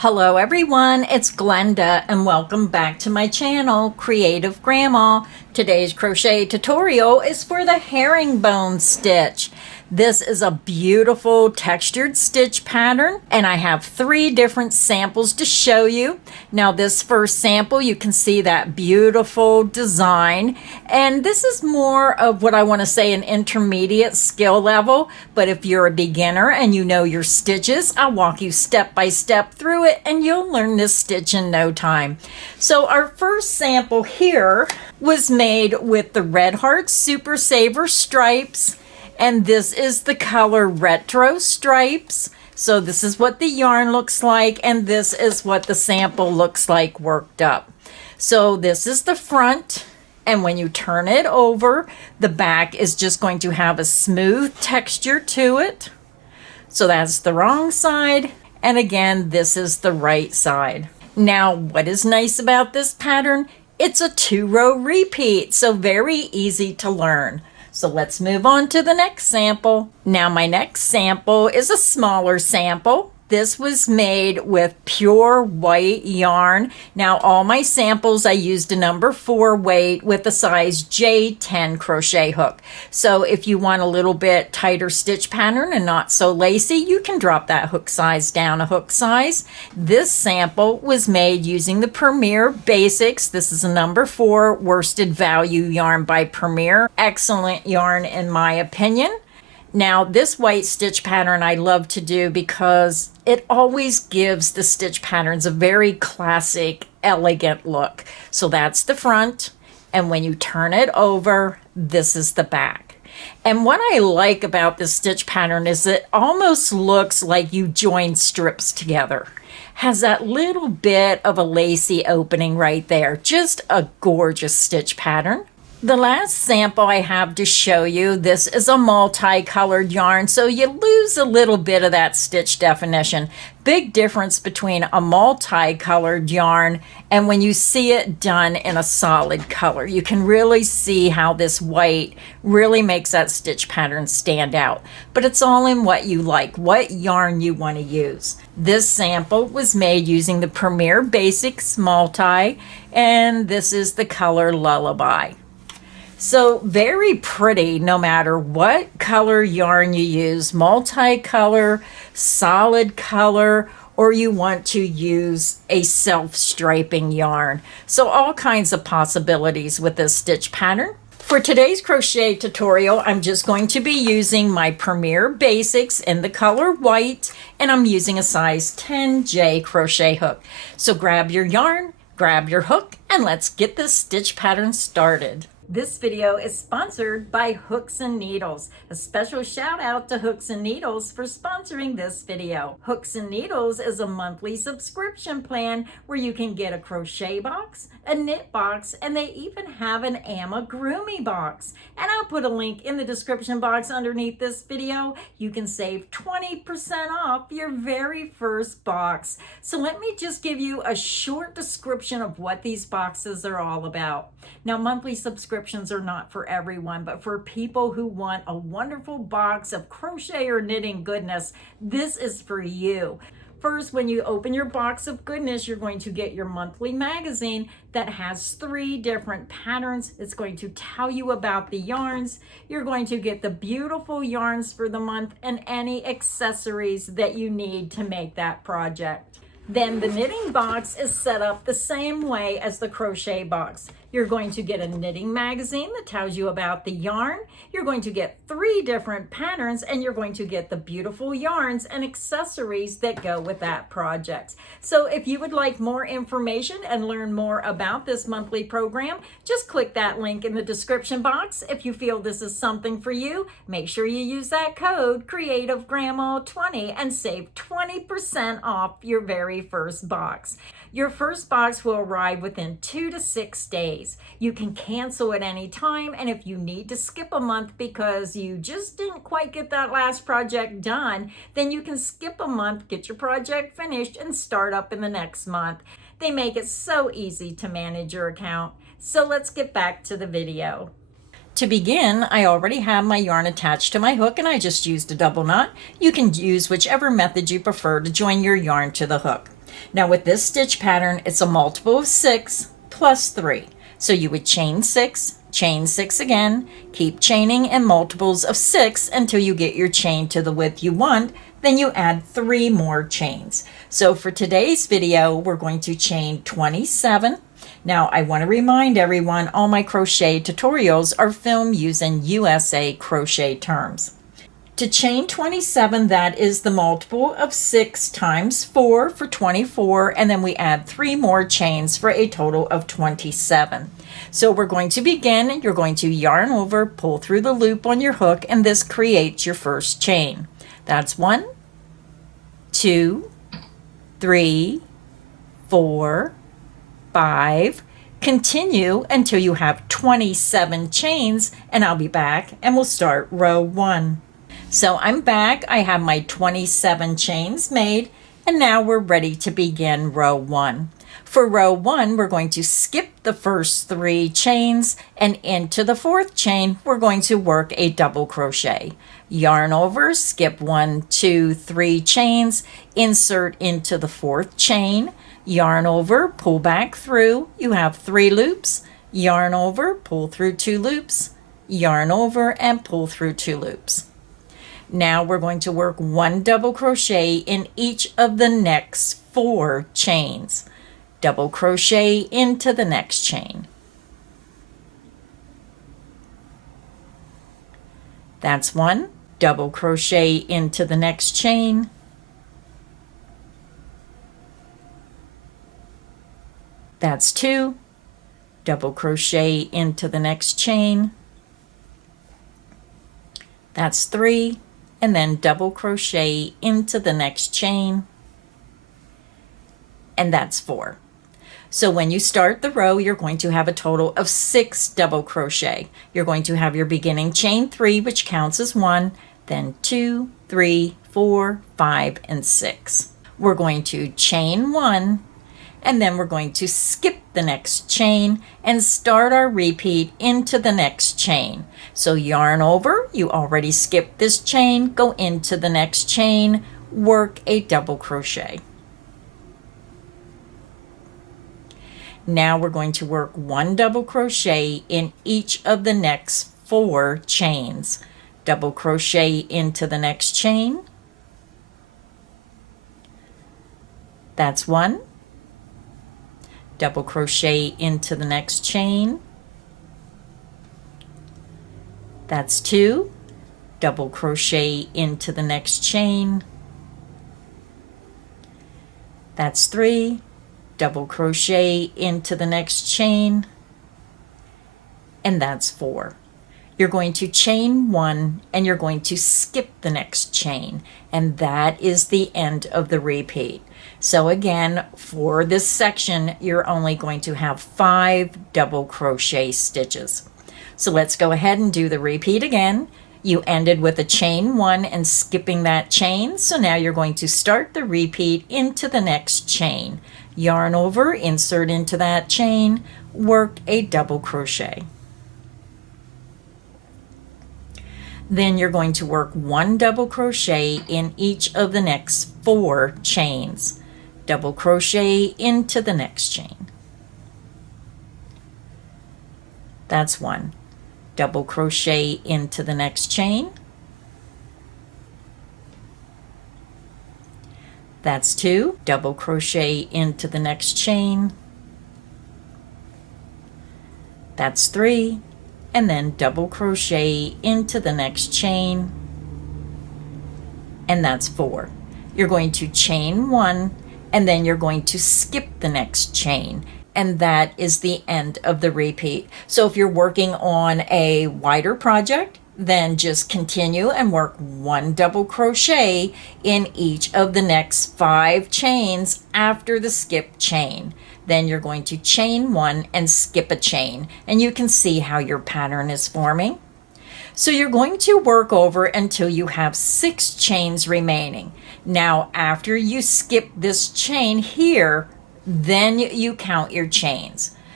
Hello everyone, it's Glenda and welcome back to my channel, Creative Grandma. Today's crochet tutorial is for the herringbone stitch. This is a beautiful textured stitch pattern and I have 3 different samples to show you. Now this first sample, you can see that beautiful design, and this is more of what I want to say an intermediate skill level, but if you're a beginner and you know your stitches, I'll walk you step by step through it and you'll learn this stitch in no time. So our first sample here was made with the Red Heart Super Saver stripes, and this is the color Retro Stripes. So this is what the yarn looks like, and this is what the sample looks like worked up. So this is the front, and when you turn it over, the back is just going to have a smooth texture to it. So that's the wrong side, and again, this is the right side. Now, what is nice about this pattern? It's a 2-row repeat, so very easy to learn. So let's move on to the next sample. Now my next sample is a smaller sample. This was made with pure white yarn. Now all my samples I used a number 4 weight with a size J10 crochet hook. So if you want a little bit tighter stitch pattern and not so lacy, you can drop that hook size down a hook size. This sample was made using the Premier Basics. This is a number 4 worsted value yarn by Premier. Excellent yarn in my opinion. Now this white stitch pattern I love to do because it always gives the stitch patterns a very classic, elegant look. So that's the front, and when you turn it over, this is the back. And what I like about this stitch pattern is it almost looks like you joined strips together. Has that little bit of a lacy opening right there. Just a gorgeous stitch pattern. The last sample I have to show you, this is a multicolored yarn, so you lose a little bit of that stitch definition. Big difference between a multicolored yarn and when you see it done in a solid color. You can really see how this white really makes that stitch pattern stand out. But it's all in what you like, what yarn you want to use. This sample was made using the Premier Basics Multi, and this is the color Lullaby. So very pretty no matter what color yarn you use, multicolor, solid color, or you want to use a self-striping yarn. So all kinds of possibilities with this stitch pattern. For today's crochet tutorial, I'm just going to be using my Premier Basics in the color white, and I'm using a size 10J crochet hook. So grab your yarn, grab your hook, and let's get this stitch pattern started. This video is sponsored by Hooks and Needles. A special shout out to Hooks and Needles for sponsoring this video. Hooks and Needles is a monthly subscription plan where you can get a crochet box, a knit box, and they even have an amigurumi box. And I'll put a link in the description box underneath this video. You can save 20% off your very first box. So let me just give you a short description of what these boxes are all about. Now, monthly subscriptions are not for everyone, but for people who want a wonderful box of crochet or knitting goodness, this is for you. First, when you open your box of goodness, you're going to get your monthly magazine that has 3 different patterns. It's going to tell you about the yarns. You're going to get the beautiful yarns for the month and any accessories that you need to make that project. Then the knitting box is set up the same way as the crochet box. You're going to get a knitting magazine that tells you about the yarn. You're going to get 3 different patterns, and you're going to get the beautiful yarns and accessories that go with that project. So if you would like more information and learn more about this monthly program, just click that link in the description box. If you feel this is something for you, make sure you use that code CreativeGrandma20 and save 20% off your very first box. Your first box will arrive within 2 to 6 days. You can cancel at any time, and if you need to skip a month because you just didn't quite get that last project done, then you can skip a month, get your project finished, and start up in the next month. They make it so easy to manage your account. So let's get back to the video. To begin, I already have my yarn attached to my hook and I just used a double knot. You can use whichever method you prefer to join your yarn to the hook. Now with this stitch pattern, it's a multiple of 6 plus 3. So you would chain 6 again, keep chaining in multiples of 6 until you get your chain to the width you want. Then you add 3 more chains. So for today's video, we're going to chain 27. Now I want to remind everyone, all my crochet tutorials are filmed using USA crochet terms. To chain 27, that is the multiple of 6 times 4 for 24, and then we add 3 more chains for a total of 27. So we're going to begin. You're going to yarn over, pull through the loop on your hook, and this creates your first chain. That's 1, 2, 3, 4, 5. Continue until you have 27 chains, and I'll be back and we'll start row 1. So I'm back. I have my 27 chains made, and now we're ready to begin row 1. For row 1, we're going to skip the first 3 chains, and into the 4th chain, we're going to work a double crochet. Yarn over, skip 1, 2, 3 chains, insert into the 4th chain, yarn over, pull back through. You have 3 loops, yarn over, pull through 2 loops, yarn over, and pull through 2 loops. Now we're going to work 1 double crochet in each of the next 4 chains. Double crochet into the next chain. That's 1. Double crochet into the next chain. That's 2. Double crochet into the next chain. That's 3. And then double crochet into the next chain, and that's 4. So when you start the row, you're going to have a total of 6 double crochet. You're going to have your beginning chain 3, which counts as 1, then 2, 3, 4, 5, and 6. We're going to chain 1, and then we're going to skip the next chain and start our repeat into the next chain. So yarn over, you already skipped this chain, go into the next chain, work a double crochet. Now we're going to work 1 double crochet in each of the next 4 chains. Double crochet into the next chain. That's 1. Double crochet into the next chain. That's 2. Double crochet into the next chain. That's 3. Double crochet into the next chain. And that's 4. You're going to chain 1 and you're going to skip the next chain, and that is the end of the repeat. So again, for this section, you're only going to have 5 double crochet stitches. So let's go ahead and do the repeat again. You ended with a chain 1 and skipping that chain. So now you're going to start the repeat into the next chain. Yarn over, insert into that chain, work a double crochet. Then you're going to work 1 double crochet in each of the next 4 chains. Double crochet into the next chain. That's 1. Double crochet into the next chain. That's 2. Double crochet into the next chain. That's 3. And then double crochet into the next chain. And that's 4. You're going to chain 1, and then you're going to skip the next chain, and that is the end of the repeat. So if you're working on a wider project, then just continue and work 1 double crochet in each of the next 5 chains after the skip chain. Then you're going to chain 1 and skip a chain, and you can see how your pattern is forming. So you're going to work over until you have 6 chains remaining. Now, after you skip this chain here, then you count your chains.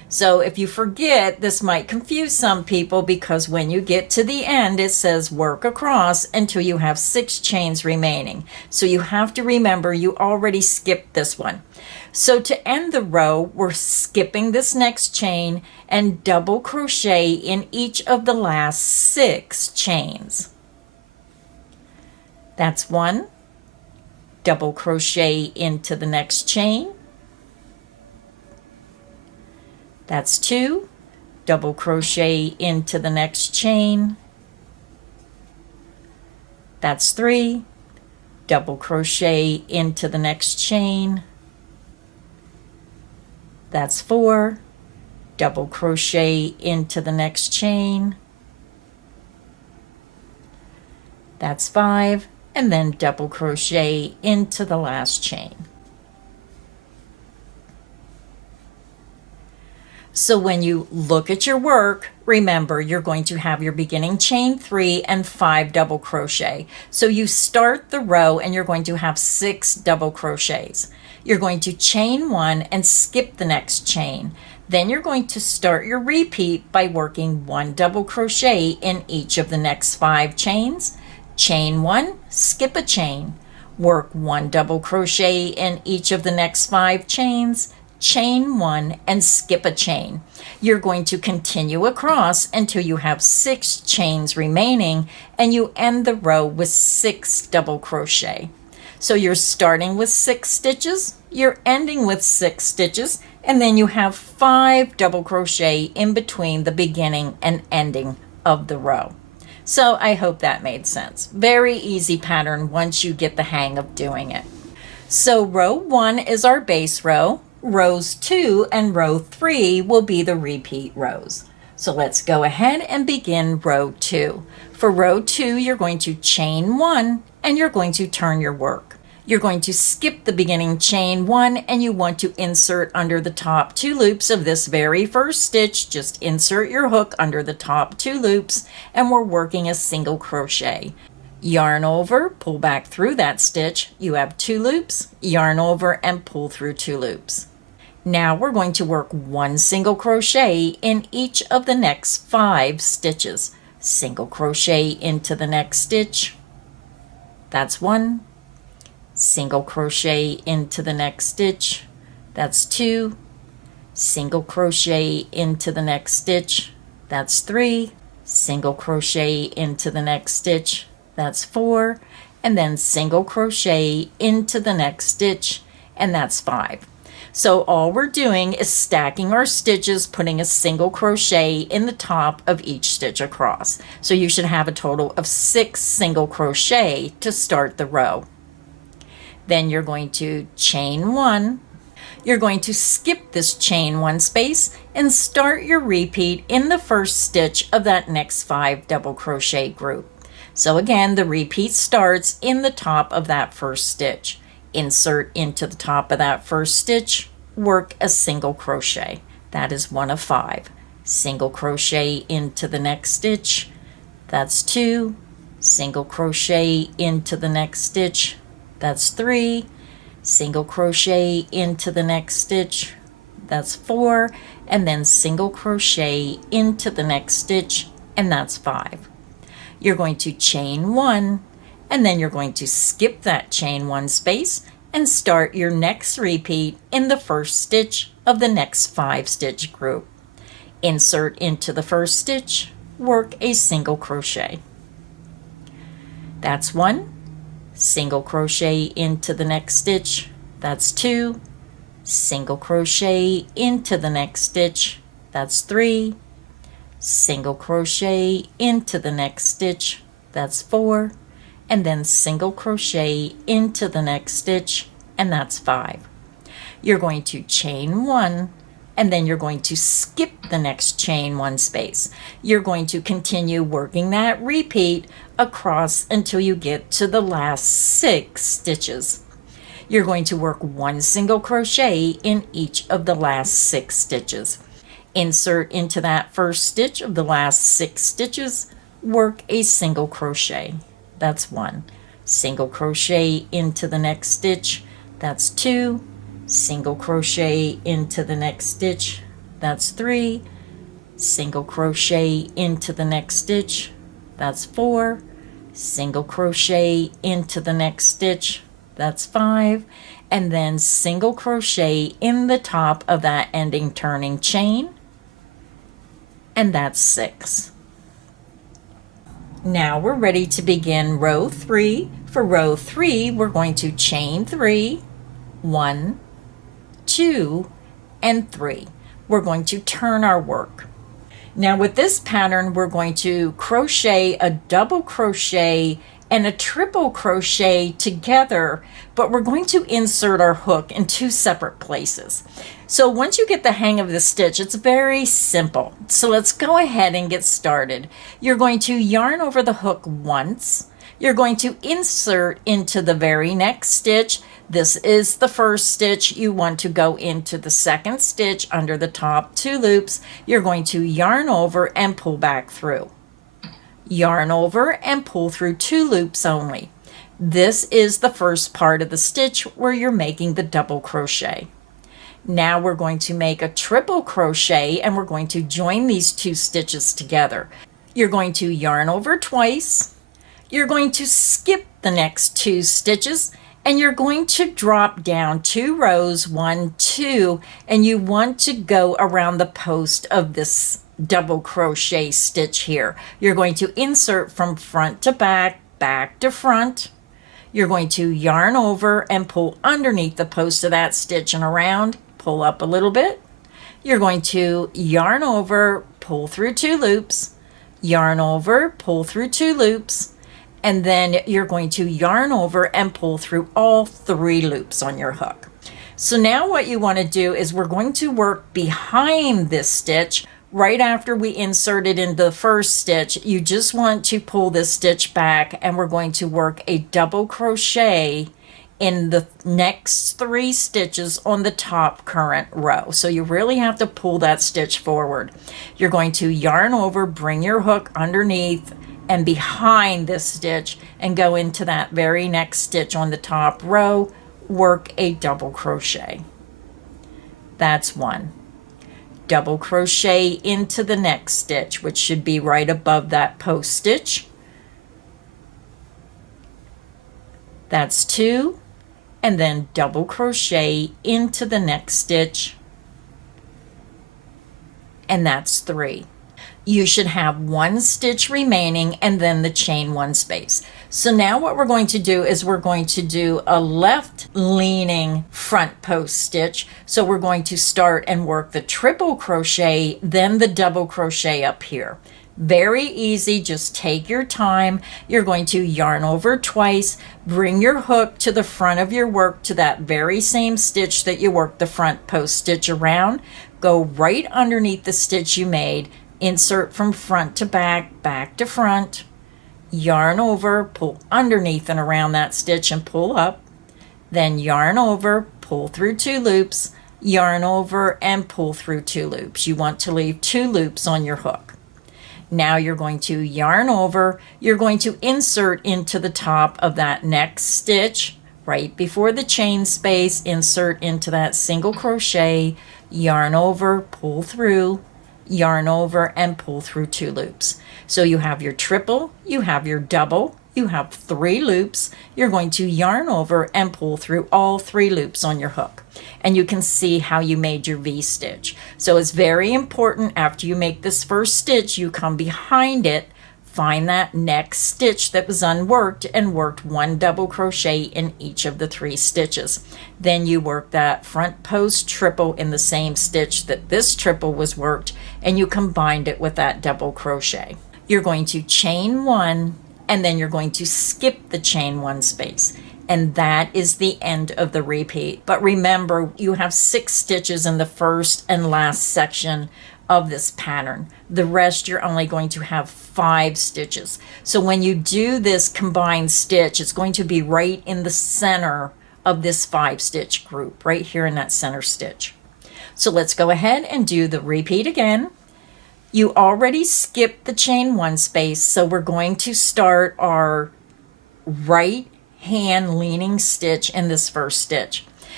So if you forget, this might confuse some people because when you get to the end, it says work across until you have 6 chains remaining. So you have to remember you already skipped this one. So to end the row, we're skipping this next chain and double crochet in each of the last 6 chains. That's 1, double crochet into the next chain. That's 2, double crochet into the next chain. That's 3, double crochet into the next chain. That's 4, double crochet into the next chain. That's 5, and then double crochet into the last chain. So when you look at your work, remember you're going to have your beginning chain 3 and 5 double crochet. So you start the row and you're going to have 6 double crochets. You're going to chain 1 and skip the next chain. Then you're going to start your repeat by working 1 double crochet in each of the next 5 chains. Chain 1, skip a chain. Work 1 double crochet in each of the next 5 chains. Chain 1 and skip a chain. You're going to continue across until you have 6 chains remaining and you end the row with 6 double crochet. So you're starting with 6 stitches, you're ending with 6 stitches, and then you have 5 double crochet in between the beginning and ending of the row. So I hope that made sense. Very easy pattern once you get the hang of doing it. So row 1 is our base row. Rows 2 and row 3 will be the repeat rows. So let's go ahead and begin row 2. For row 2, you're going to chain 1 and you're going to turn your work. You're going to skip the beginning chain 1 and you want to insert under the top 2 loops of this very first stitch. Just insert your hook under the top 2 loops and we're working a single crochet. Yarn over, pull back through that stitch. You have 2 loops, yarn over and pull through 2 loops. Now we're going to work 1 single crochet in each of the next 5 stitches. Single crochet into the next stitch. That's 1. Single crochet into the next stitch. That's 2. Single crochet into the next stitch. That's 3. Single crochet into the next stitch. That's 4. And then single crochet into the next stitch, and that's 5. So all we're doing is stacking our stitches, putting a single crochet in the top of each stitch across. So you should have a total of 6 single crochet to start the row. Then you're going to chain 1. You're going to skip this chain 1 space and start your repeat in the first stitch of that next 5 double crochet group. So again, the repeat starts in the top of that first stitch. Insert into the top of that first stitch, work a single crochet. That is 1 of 5. Single crochet into the next stitch. That's 2. Single crochet into the next stitch. That's 3. Single crochet into the next stitch. That's 4. And then single crochet into the next stitch, and that's 5. You're going to chain 1. And then you're going to skip that chain 1 space and start your next repeat in the first stitch of the next 5 stitch group. Insert into the first stitch, work a single crochet. That's 1. Single crochet into the next stitch. That's 2. Single crochet into the next stitch. That's 3. Single crochet into the next stitch. That's 4. And then single crochet into the next stitch, and that's 5. You're going to chain 1, and then you're going to skip the next chain 1 space. You're going to continue working that repeat across until you get to the last 6 stitches. You're going to work 1 single crochet in each of the last 6 stitches. Insert into that first stitch of the last 6 stitches, work a single crochet. That's 1. Single crochet into the next stitch. That's 2. Single crochet into the next stitch. that's 3, single crochet into the next stitch, that's 4, single crochet into the next stitch, that's 5, and then single crochet in the top of that ending turning chain, and that's 6. Now we're ready to begin row 3. For row 3, we're going to chain 3, 1, 2, and 3. We're going to turn our work. Now with this pattern, we're going to crochet a double crochet and a triple crochet together, but we're going to insert our hook in 2 separate places. So once you get the hang of the stitch, it's very simple. So let's go ahead and get started. You're going to yarn over the hook once. You're going to insert into the very next stitch. This is the first stitch. You want to go into the second stitch under the top 2 loops. You're going to yarn over and pull back through. Yarn over and pull through 2 loops only. This is the first part of the stitch where you're making the double crochet. Now we're going to make a triple crochet and we're going to join these 2 stitches together. You're going to yarn over twice. You're going to skip the next 2 stitches and you're going to drop down 2 rows, 1, 2, and you want to go around the post of this double crochet stitch here. You're going to insert from front to back, back to front. You're going to yarn over and pull underneath the post of that stitch and around, pull up a little bit. You're going to yarn over, pull through 2 loops, yarn over, pull through 2 loops, and then you're going to yarn over and pull through all 3 loops on your hook. So now what you want to do is we're going to work behind this stitch. Right after we insert it into the first stitch, you just want to pull this stitch back and we're going to work a double crochet in the next 3 stitches on the top current row. So you really have to pull that stitch forward. You're going to yarn over, bring your hook underneath and behind this stitch and go into that very next stitch on the top row, work a double crochet. That's 1. Double crochet into the next stitch, which should be right above that post stitch. That's 2, and then double crochet into the next stitch, and that's 3. You should have 1 stitch remaining and then the chain 1 space. So now what we're going to do is we're going to do a left leaning front post stitch. So we're going to start and work the triple crochet, then the double crochet up here. Very easy, just take your time. You're going to yarn over twice, bring your hook to the front of your work to that very same stitch that you worked the front post stitch around. Go right underneath the stitch you made, insert from front to back, back to front, yarn over, pull underneath and around that stitch and pull up, then yarn over, pull through 2 loops, yarn over and pull through 2 loops. You want to leave 2 loops on your hook. Now you're going to yarn over, you're going to insert into the top of that next stitch, right before the chain space, insert into that single crochet, yarn over, pull through, yarn over and pull through 2 loops. So you have your triple, you have your double, you have 3 loops. You're going to yarn over and pull through all 3 loops on your hook. And you can see how you made your V-stitch. So it's very important after you make this first stitch, you come behind it, find that next stitch that was unworked and worked 1 double crochet in each of the 3 stitches. Then you work that front post triple in the same stitch that this triple was worked, and you combined it with that double crochet. You're going to chain 1 and then you're going to skip the chain 1 space. And that is the end of the repeat. But remember, you have 6 stitches in the first and last section of this pattern. The rest you're only going to have 5 stitches. So when you do this combined stitch, it's going to be right in the center of this 5 stitch group, right here in that center stitch. So let's go ahead and do the repeat again. You already skipped the chain 1 space, so we're going to start our right hand leaning stitch in this first stitch.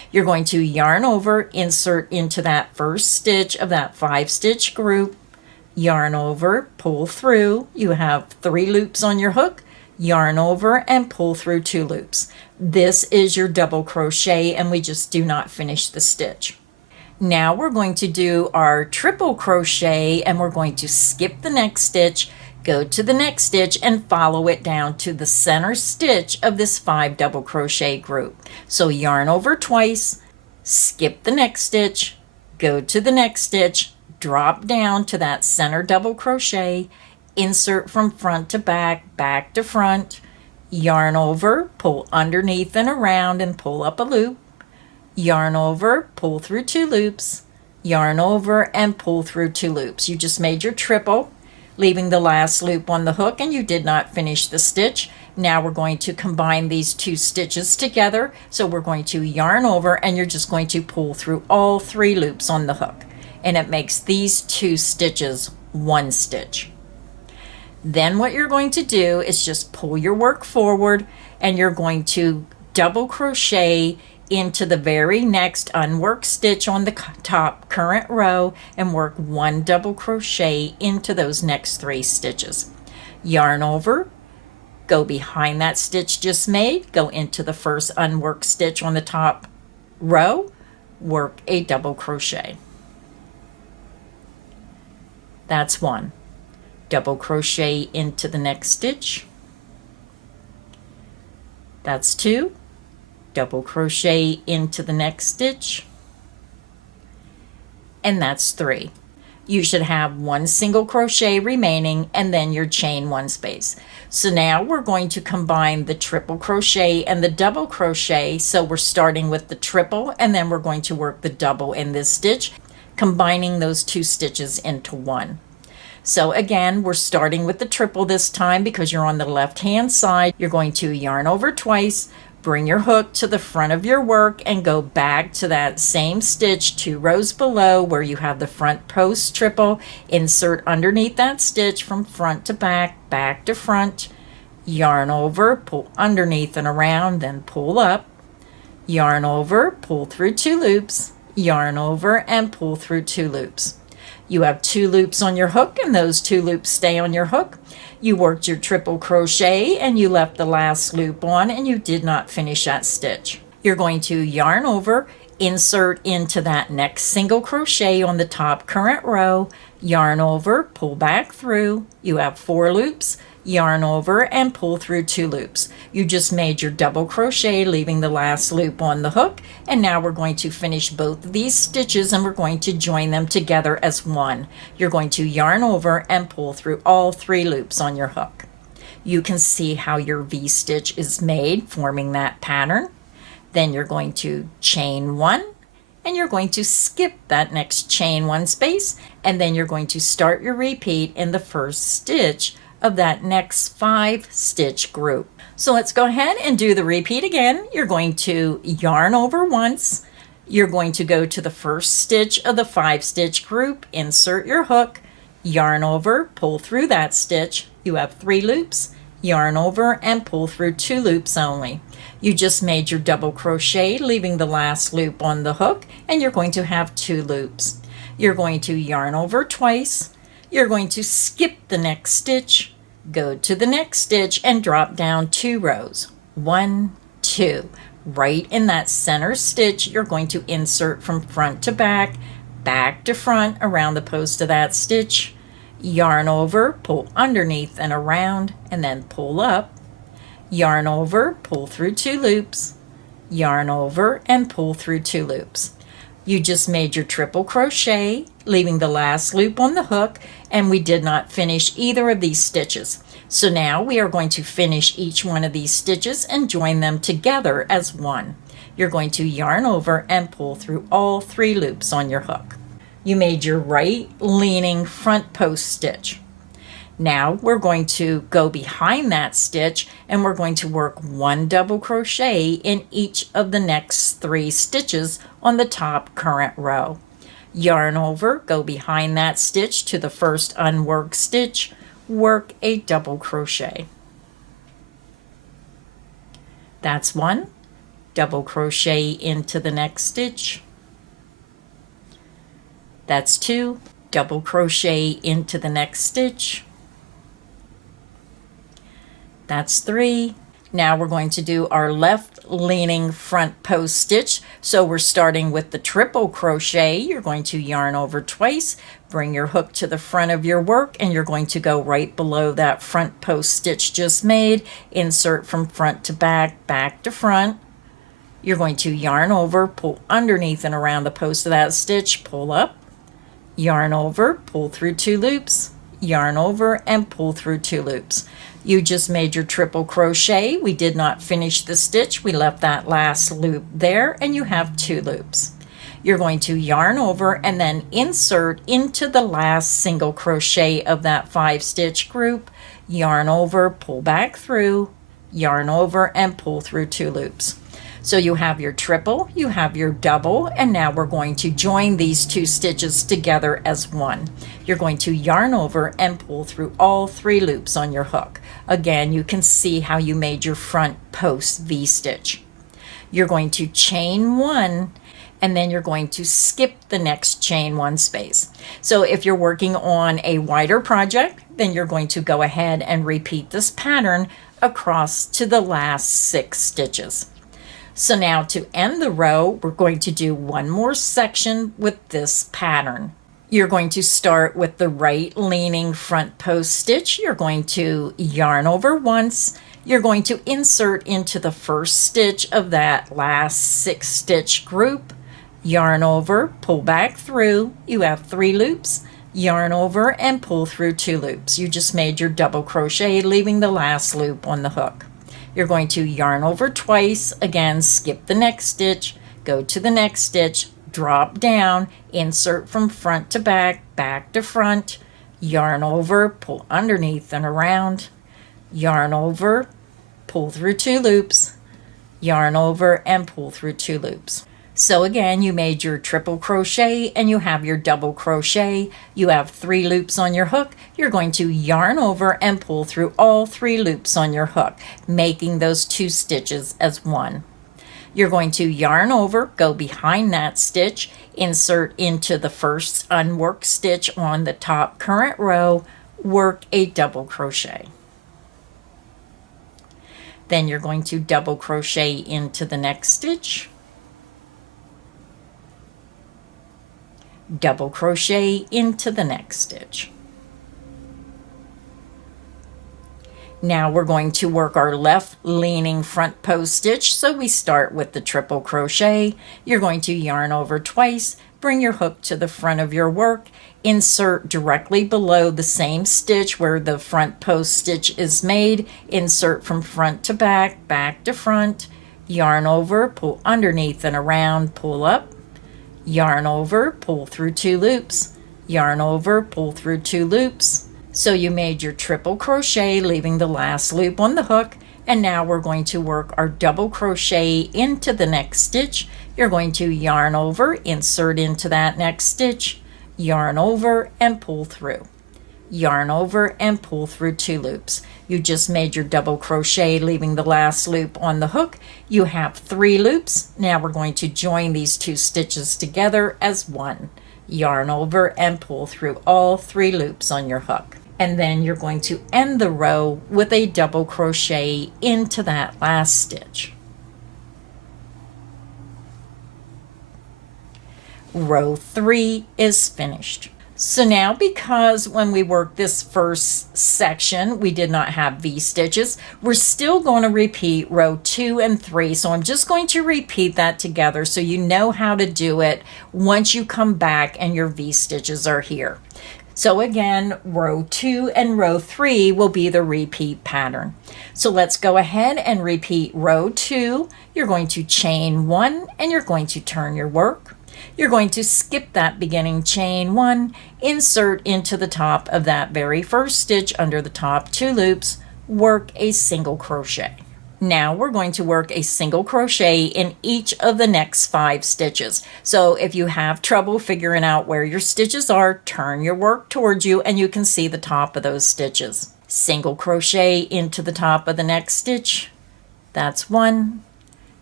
You're going to yarn over, insert into that first stitch of that 5-stitch group, yarn over, pull through. You have 3 loops on your hook, yarn over and pull through 2 loops. This is your double crochet, and we just do not finish the stitch. Now we're going to do our triple crochet, and we're going to skip the next stitch, go to the next stitch, and follow it down to the center stitch of this 5 double crochet group. So yarn over twice, skip the next stitch, go to the next stitch, drop down to that center double crochet, insert from front to back, back to front, yarn over, pull underneath and around and pull up a loop, yarn over, pull through 2 loops, yarn over and pull through 2 loops. You just made your triple, leaving the last loop on the hook, and you did not finish the stitch. Now we're going to combine these 2 stitches together. So we're going to yarn over, and you're just going to pull through all 3 loops on the hook, and it makes these 2 stitches 1 stitch. Then what you're going to do is just pull your work forward, and you're going to double crochet into the very next unworked stitch on the top current row and work 1 double crochet into those next 3 stitches. Yarn over, go behind that stitch just made, go into the first unworked stitch on the top row, work a double crochet. That's 1. Double crochet into the next stitch. That's 2. Double crochet into the next stitch, and that's 3. You should have 1 single crochet remaining, and then your chain 1 space. So now we're going to combine the triple crochet and the double crochet. So we're starting with the triple, and then we're going to work the double in this stitch, combining those 2 stitches into 1. So again, we're starting with the triple this time because you're on the left hand side. You're going to yarn over twice, bring your hook to the front of your work, and go back to that same stitch 2 rows below where you have the front post triple. Insert underneath that stitch from front to back, back to front, yarn over, pull underneath and around, then pull up, yarn over, pull through 2 loops, yarn over and pull through 2 loops. You have 2 loops on your hook, and those 2 loops stay on your hook. You worked your triple crochet, and you left the last loop on, and you did not finish that stitch. You're going to yarn over, insert into that next single crochet on the top current row, yarn over, pull back through. You have 4 loops, yarn over and pull through 2 loops. You just made your double crochet, leaving the last loop on the hook, and now we're going to finish both of these stitches, and we're going to join them together as 1. You're going to yarn over and pull through all 3 loops on your hook. You can see how your V-stitch is made, forming that pattern. Then you're going to chain 1, and you're going to skip that next chain 1 space, and then you're going to start your repeat in the first stitch of that next 5-stitch group. So let's go ahead and do the repeat again. You're going to yarn over once. You're going to go to the first stitch of the 5-stitch group, insert your hook, yarn over, pull through that stitch. You have 3 loops, yarn over and pull through 2 loops only. You just made your double crochet, leaving the last loop on the hook, and you're going to have 2 loops. You're going to yarn over twice. You're going to skip the next stitch, go to the next stitch, and drop down 2 rows. 1, 2. Right in that center stitch, you're going to insert from front to back, back to front around the post of that stitch, yarn over, pull underneath and around, and then pull up, yarn over, pull through 2 loops, yarn over, and pull through 2 loops. You just made your triple crochet, leaving the last loop on the hook, and we did not finish either of these stitches. So now we are going to finish each one of these stitches and join them together as 1. You're going to yarn over and pull through all 3 loops on your hook. You made your right leaning front post stitch. Now we're going to go behind that stitch, and we're going to work 1 double crochet in each of the next 3 stitches on the top current row. Yarn over, go behind that stitch to the first unworked stitch, work a double crochet. That's 1. double crochet into the next stitch. That's 2. Double crochet into the next stitch. That's 3. Now we're going to do our left leaning front post stitch. So we're starting with the triple crochet. You're going to yarn over twice, bring your hook to the front of your work, and you're going to go right below that front post stitch just made. Insert from front to back, back to front. You're going to yarn over, pull underneath and around the post of that stitch, pull up, yarn over, pull through 2 loops, yarn over, and pull through 2 loops. You just made your triple crochet. We did not finish the stitch. We left that last loop there, and you have 2 loops. You're going to yarn over and then insert into the last single crochet of that 5-stitch group, yarn over, pull back through, yarn over, and pull through 2 loops. So you have your triple, you have your double, and now we're going to join these 2 stitches together as one. You're going to yarn over and pull through all 3 loops on your hook. Again, you can see how you made your front post V-stitch. You're going to chain 1, and then you're going to skip the next chain 1 space. So if you're working on a wider project, then you're going to go ahead and repeat this pattern across to the last 6 stitches. So now to end the row, we're going to do one more section with this pattern. You're going to start with the right leaning front post stitch. You're going to yarn over once. You're going to insert into the first stitch of that last 6-stitch group, yarn over, pull back through. You have 3 loops, yarn over, and pull through 2 loops. You just made your double crochet, leaving the last loop on the hook. You're going to yarn over twice, again, skip the next stitch, go to the next stitch, drop down, insert from front to back, back to front, yarn over, pull underneath and around, yarn over, pull through 2 loops, yarn over, and pull through 2 loops. So again, you made your triple crochet and you have your double crochet. You have 3 loops on your hook. You're going to yarn over and pull through all 3 loops on your hook, making those 2 stitches as one. You're going to yarn over, go behind that stitch, insert into the first unworked stitch on the top current row, work a double crochet. Then you're going to double crochet into the next stitch, double crochet into the next stitch. Now we're going to work our left leaning front post stitch. So we start with the triple crochet. You're going to yarn over twice, bring your hook to the front of your work, insert directly below the same stitch where the front post stitch is made, insert from front to back, back to front, yarn over, pull underneath and around, pull up, yarn over, pull through 2 loops, yarn over, pull through 2 loops. So you made your triple crochet, leaving the last loop on the hook, and now we're going to work our double crochet into the next stitch. You're going to yarn over, insert into that next stitch, yarn over, and pull through. Yarn over and pull through 2 loops. You just made your double crochet, leaving the last loop on the hook. You have 3 loops. Now we're going to join these 2 stitches together as one. Yarn over and pull through all 3 loops on your hook. And then you're going to end the row with a double crochet into that last stitch. Row 3 is finished. So now, because when we worked this first section, we did not have V-stitches, we're still going to repeat row 2 and 3. So I'm just going to repeat that together so you know how to do it once you come back and your V-stitches are here. So again, row 2 and row 3 will be the repeat pattern. So let's go ahead and repeat row 2. You're going to chain 1 and you're going to turn your work. You're going to skip that beginning chain 1, insert into the top of that very first stitch under the top 2 loops, work a single crochet. Now we're going to work a single crochet in each of the next 5 stitches. So if you have trouble figuring out where your stitches are, turn your work towards you and you can see the top of those stitches. Single crochet into the top of the next stitch. That's 1.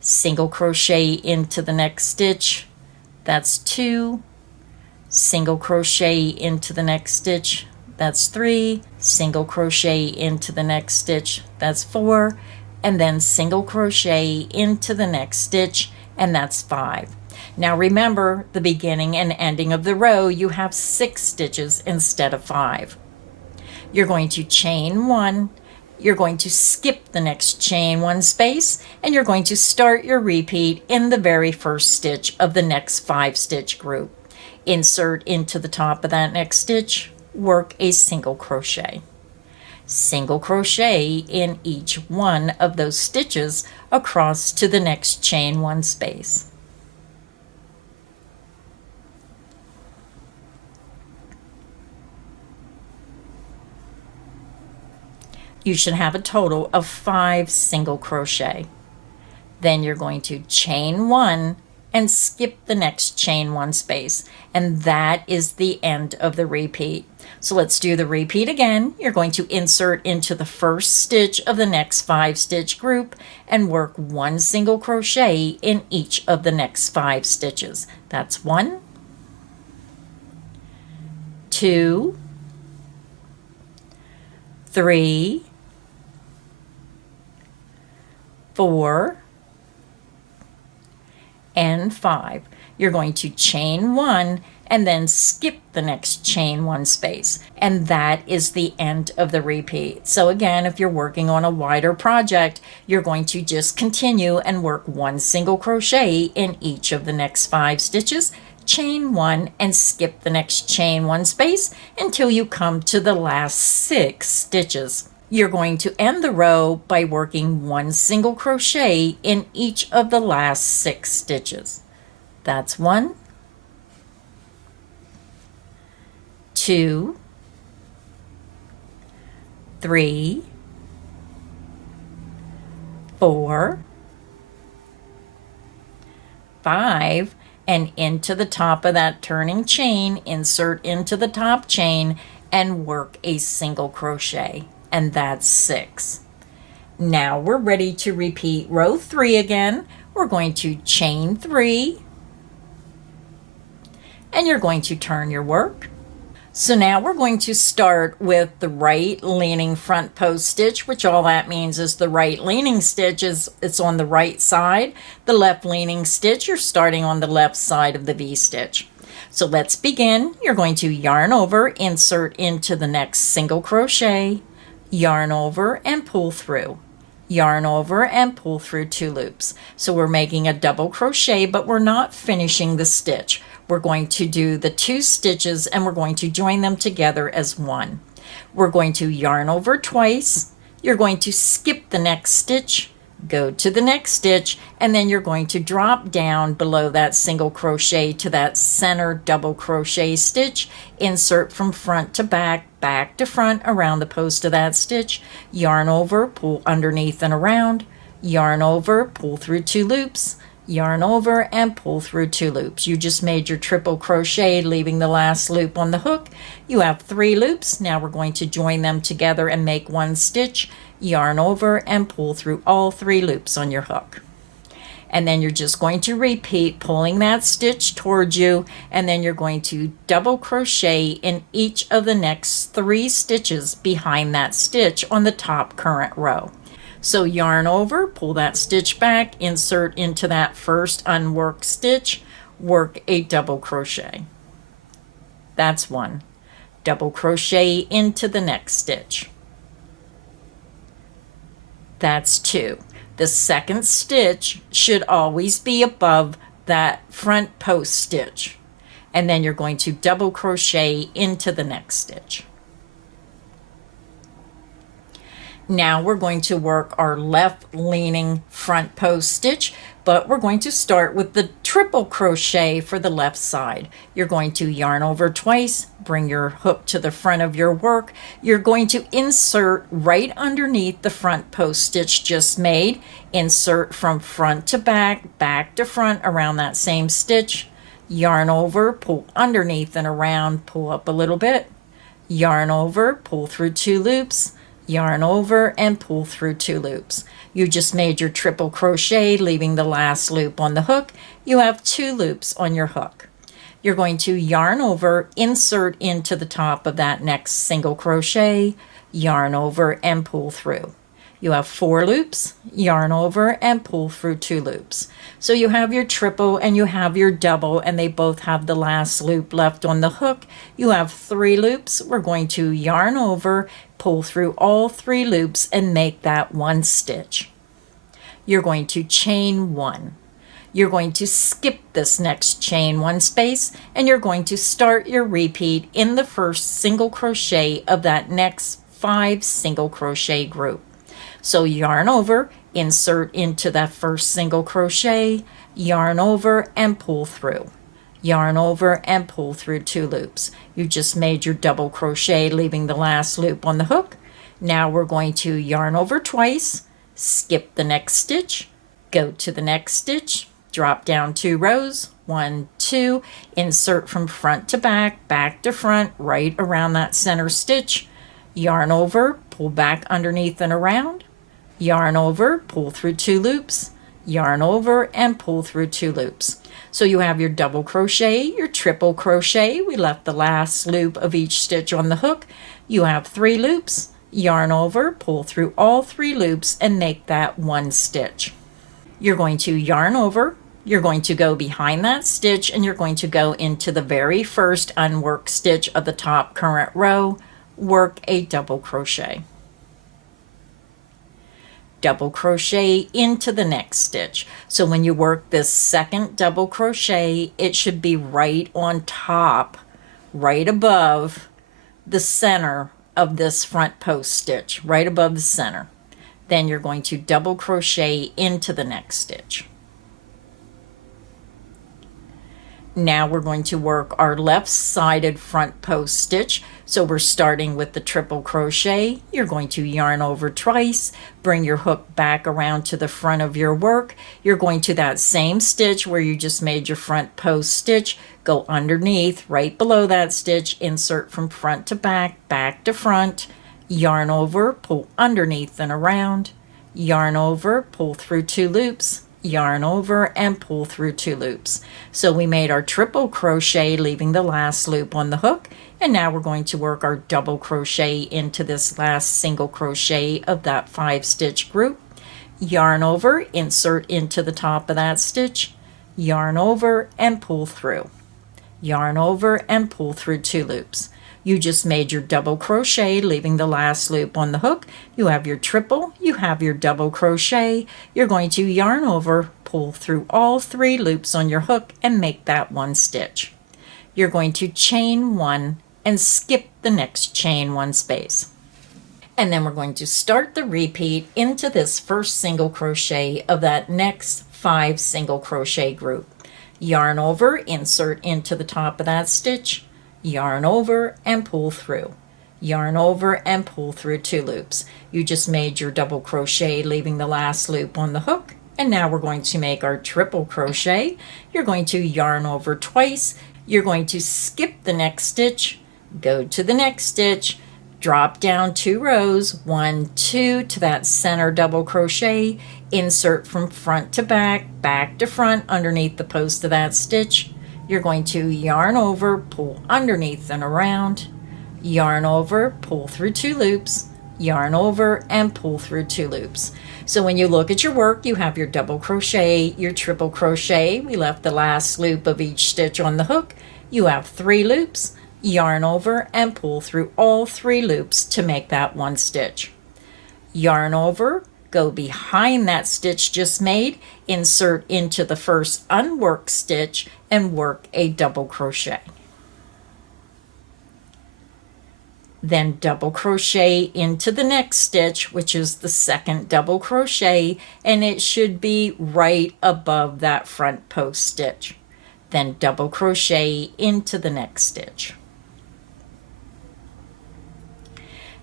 single crochet into the next stitch, that's 2, single crochet into the next stitch, that's 3, single crochet into the next stitch, that's 4, and then single crochet into the next stitch, and that's 5. Now remember, the beginning and ending of the row, you have 6 stitches instead of 5. You're going to chain 1, you're going to skip the next chain 1 space, and you're going to start your repeat in the very first stitch of the next 5-stitch group. Insert into the top of that next stitch, work a single crochet. Single crochet in each one of those stitches across to the next chain 1 space. You should have a total of 5 single crochet. Then you're going to chain 1 and skip the next chain 1 space, and that is the end of the repeat. So let's do the repeat again. You're going to insert into the first stitch of the next 5-stitch group and work 1 single crochet in each of the next 5 stitches. That's 1, 2, 3, 4, and 5. You're going to chain 1 and then skip the next chain 1 space, and that is the end of the repeat. So again, if you're working on a wider project, you're going to just continue and work 1 single crochet in each of the next 5 stitches, chain 1 and skip the next chain 1 space until you come to the last 6 stitches. You're going to end the row by working 1 single crochet in each of the last 6 stitches. That's 1, 2, 3, 4, 5, and into the top of that turning chain, insert into the top chain and work a single crochet. And that's 6. Now we're ready to repeat row 3 again. We're going to chain 3, and you're going to turn your work. So now we're going to start with the right leaning front post stitch, which all that means is the right leaning stitch it's on the right side. The left leaning stitch, you're starting on the left side of the V-stitch. So let's begin. You're going to yarn over, insert into the next single crochet, yarn over and pull through, yarn over and pull through 2 loops. So we're making a double crochet, but we're not finishing the stitch. We're going to do the 2 stitches and we're going to join them together as 1. We're going to yarn over twice, you're going to skip the next stitch, go to the next stitch, and then you're going to drop down below that single crochet to that center double crochet stitch, insert from front to back, back to front around the post of that stitch, yarn over, pull underneath and around, yarn over, pull through 2 loops, yarn over and pull through 2 loops. You just made your triple crochet, leaving the last loop on the hook. You have 3 loops. Now we're going to join them together and make 1 stitch, yarn over and pull through all 3 loops on your hook. And then you're just going to repeat, pulling that stitch towards you, and then you're going to double crochet in each of the next 3 stitches behind that stitch on the top current row. So yarn over, pull that stitch back, insert into that first unworked stitch, work a double crochet. That's 1. Double crochet into the next stitch. That's 2. The second stitch should always be above that front post stitch. And then you're going to double crochet into the next stitch. Now we're going to work our left leaning front post stitch, but we're going to start with the triple crochet for the left side. You're going to yarn over twice, bring your hook to the front of your work. You're going to insert right underneath the front post stitch just made, insert from front to back, back to front around that same stitch, yarn over, pull underneath and around, pull up a little bit, yarn over, pull through 2 loops, yarn over, and pull through 2 loops. You just made your triple crochet, leaving the last loop on the hook. You have 2 loops on your hook. You're going to yarn over, insert into the top of that next single crochet, yarn over, and pull through. You have 4 loops, yarn over, and pull through 2 loops. So you have your triple and you have your double, and they both have the last loop left on the hook. You have 3 loops. We're going to yarn over, pull through all 3 loops, and make that 1 stitch. You're going to chain 1. You're going to skip this next chain 1 space, and you're going to start your repeat in the first single crochet of that next 5 single crochet group. So yarn over, insert into that first single crochet, yarn over, and pull through. Yarn over and pull through 2 loops. You just made your double crochet, leaving the last loop on the hook. Now we're going to yarn over twice, skip the next stitch, go to the next stitch, drop down 2 rows, 1, 2, insert from front to back, back to front, right around that center stitch, yarn over, pull back underneath and around, yarn over, pull through 2 loops, yarn over, and pull through 2 loops. So you have your double crochet, your triple crochet. We left the last loop of each stitch on the hook. You have 3 loops, yarn over, pull through all 3 loops, and make that 1 stitch. You're going to yarn over, you're going to go behind that stitch, and you're going to go into the very first unworked stitch of the top current row, work a double crochet. Double crochet into the next stitch. So when you work this second double crochet, it should be right on top, right above the center of this front post stitch, right above the center. Then you're going to double crochet into the next stitch. Now we're going to work our left-sided front post stitch. So we're starting with the triple crochet. You're going to yarn over twice, bring your hook back around to the front of your work. You're going to that same stitch where you just made your front post stitch, go underneath, right below that stitch, insert from front to back, back to front, yarn over, pull underneath and around, yarn over, pull through 2 loops, yarn over, and pull through 2 loops. So we made our triple crochet, leaving the last loop on the hook, and now we're going to work our double crochet into this last single crochet of that 5 stitch group. Yarn over, insert into the top of that stitch, yarn over, and pull through. Yarn over and pull through 2 loops. You just made your double crochet, leaving the last loop on the hook. You have your triple, you have your double crochet. You're going to yarn over, pull through all 3 loops on your hook, and make that 1 stitch. You're going to chain 1 and skip the next chain 1 space. And then we're going to start the repeat into this first single crochet of that next 5 single crochet group. Yarn over, insert into the top of that stitch, yarn over and pull through. Yarn over and pull through 2 loops. You just made your double crochet, leaving the last loop on the hook. And now we're going to make our triple crochet. You're going to yarn over twice. You're going to skip the next stitch, go to the next stitch, drop down 2 rows, 1, 2 to that center double crochet, insert from front to back, back to front underneath the post of that stitch. You're going to yarn over, pull underneath and around, yarn over, pull through 2 loops, yarn over, and pull through 2 loops. So when you look at your work, you have your double crochet, your triple crochet. We left the last loop of each stitch on the hook. You have 3 loops, yarn over, and pull through all 3 loops to make that 1 stitch. Yarn over, go behind that stitch just made, insert into the first unworked stitch, and work a double crochet. Then double crochet into the next stitch, which is the second double crochet, and it should be right above that front post stitch. Then double crochet into the next stitch.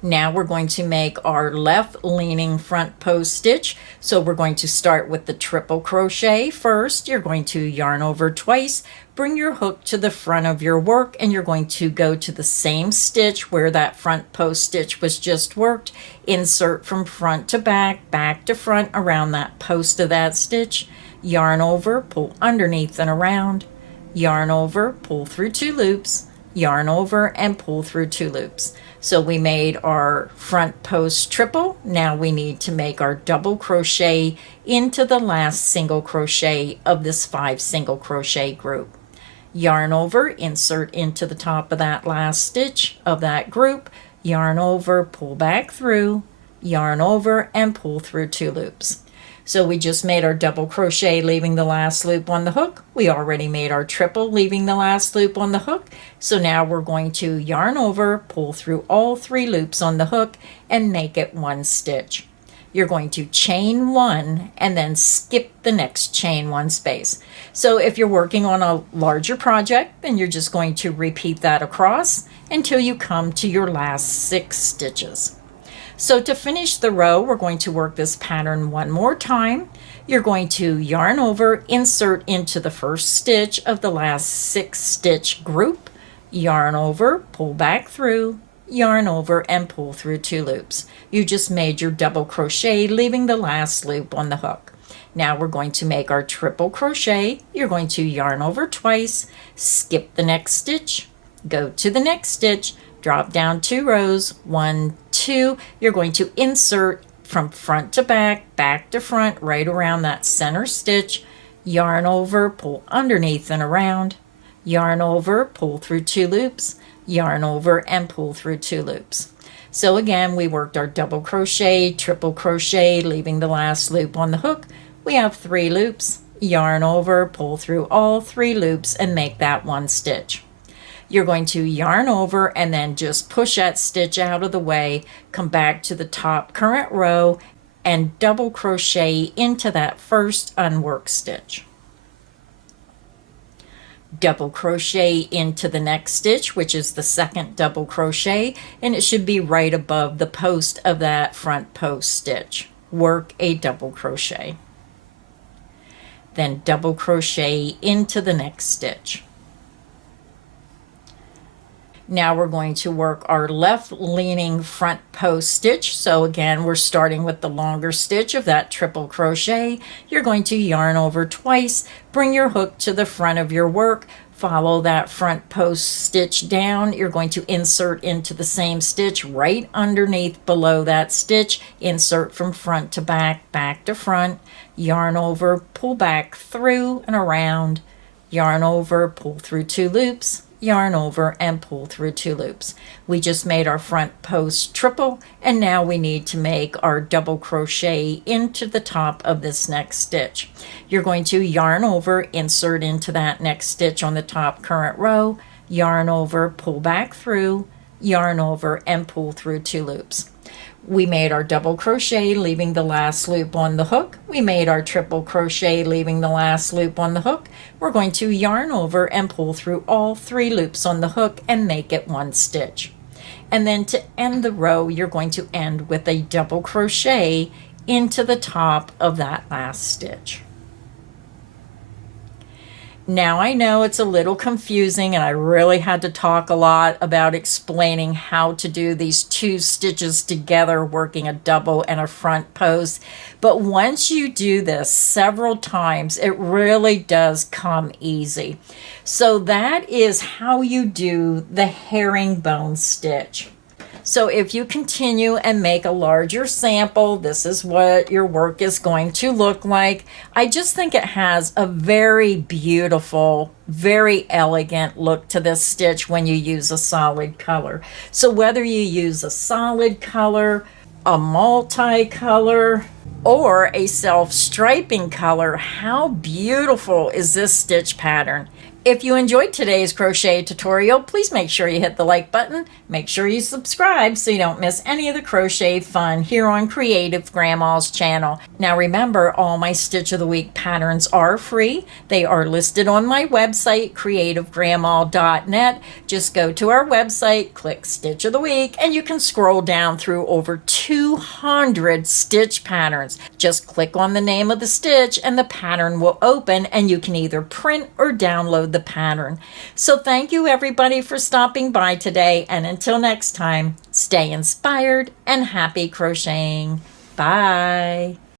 Now we're going to make our left leaning front post stitch. So we're going to start with the triple crochet first. You're going to yarn over twice, bring your hook to the front of your work, and you're going to go to the same stitch where that front post stitch was just worked. Insert from front to back, back to front around that post of that stitch. Yarn over, pull underneath and around. Yarn over, pull through 2 loops. Yarn over and pull through 2 loops. So we made our front post triple. Now we need to make our double crochet into the last single crochet of this 5 single crochet group. Yarn over, insert into the top of that last stitch of that group. Yarn over, pull back through, yarn over and pull through 2 loops. So we just made our double crochet leaving the last loop on the hook. We already made our triple leaving the last loop on the hook. So now we're going to yarn over, pull through all 3 loops on the hook and make it 1 stitch. You're going to chain 1 and then skip the next chain 1 space. So if you're working on a larger project, then you're just going to repeat that across until you come to your last 6 stitches. So to finish the row, we're going to work this pattern one more time. You're going to yarn over, insert into the first stitch of the last 6 stitch group, yarn over, pull back through, yarn over and pull through 2 loops. You just made your double crochet leaving the last loop on the hook. Now we're going to make our triple crochet. You're going to yarn over twice, skip the next stitch, go to the next stitch, drop down 2 rows, 1, 2. You're going to insert from front to back, back to front, right around that center stitch, yarn over, pull underneath and around, yarn over, pull through 2 loops, yarn over and pull through 2 loops. So again, we worked our double crochet, triple crochet, leaving the last loop on the hook. We have 3 loops, yarn over, pull through all 3 loops and make that 1 stitch. You're going to yarn over and then just push that stitch out of the way, come back to the top current row and double crochet into that first unworked stitch. Double crochet into the next stitch, which is the second double crochet, and it should be right above the post of that front post stitch. Work a double crochet. Then double crochet into the next stitch. Now we're going to work our left leaning front post stitch. So again, we're starting with the longer stitch of that triple crochet. You're going to yarn over twice, bring your hook to the front of your work, follow that front post stitch down. You're going to insert into the same stitch right underneath below that stitch, insert from front to back, back to front, yarn over, pull back through and around, yarn over, pull through 2 loops, yarn over and pull through 2 loops. We just made our front post triple and now we need to make our double crochet into the top of this next stitch. You're going to yarn over, insert into that next stitch on the top current row, yarn over, pull back through, yarn over and pull through 2 loops. We made our double crochet leaving the last loop on the hook. We made our triple crochet leaving the last loop on the hook. We're going to yarn over and pull through all 3 loops on the hook and make it 1 stitch. And then to end the row, you're going to end with a double crochet into the top of that last stitch. Now I know it's a little confusing and I really had to talk a lot about explaining how to do these 2 stitches together working a double and a front post, but once you do this several times it really does come easy. So that is how you do the herringbone stitch. So if you continue and make a larger sample, this is what your work is going to look like. I just think it has a very beautiful, very elegant look to this stitch when you use a solid color. So whether you use a solid color, a multicolor, or a self-striping color, how beautiful is this stitch pattern? If you enjoyed today's crochet tutorial, please make sure you hit the like button. Make sure you subscribe so you don't miss any of the crochet fun here on Creative Grandma's channel. Now remember, all my Stitch of the Week patterns are free. They are listed on my website, creativegrandma.net. Just go to our website, click Stitch of the Week, and you can scroll down through over 200 stitch patterns. Just click on the name of the stitch and the pattern will open, and you can either print or download the pattern. So thank you everybody for stopping by today, and until next time, stay inspired and happy crocheting. Bye.